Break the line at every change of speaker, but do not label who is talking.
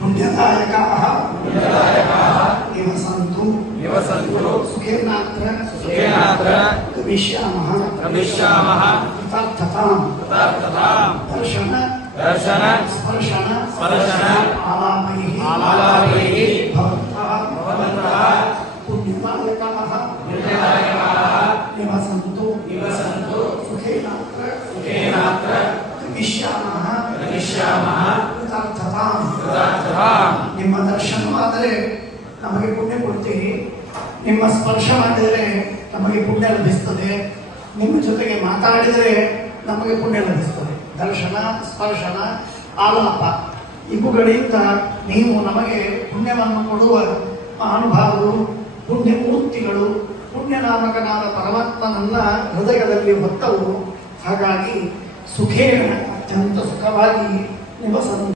पुण्यदायकाः।
निवसन्तु।
ಗಮಿಷ್ಯಾಮಃ ಕೃತಾರ್ಥತಾಂ
ತಥಾರ್ಥತಾಂ
ನಿಮ್ಮ ದರ್ಶನವಾದರೆ ನಮಗೆ ಪುಣ್ಯ ಕೊಡ್ತೀರಿ. ನಿಮ್ಮ ಸ್ಪರ್ಶ ಮಾಡಿದರೆ ನಮಗೆ ಪುಣ್ಯ ಲಭಿಸ್ತದೆ. ನಿಮ್ಮ ಜೊತೆಗೆ ಮಾತಾಡಿದರೆ ನಮಗೆ ಪುಣ್ಯ ಲಭಿಸ್ತದೆ. ದರ್ಶನ ಸ್ಪರ್ಶನ ಆಲಾಪ ಇವುಗಳಿಂದ ನೀವು ನಮಗೆ ಪುಣ್ಯವನ್ನು ಕೊಡುವ ಮಹಾನುಭಾವರು ಪುಣ್ಯಮೂರ್ತಿಗಳು ಪುಣ್ಯನಾಮಕನಾದ ಪರಮಾತ್ಮನನ್ನ ಹೃದಯದಲ್ಲಿ ಹೊತ್ತವು. ಹಾಗಾಗಿ ಸುಖೇನ ಅತ್ಯಂತ trabalhe em vossa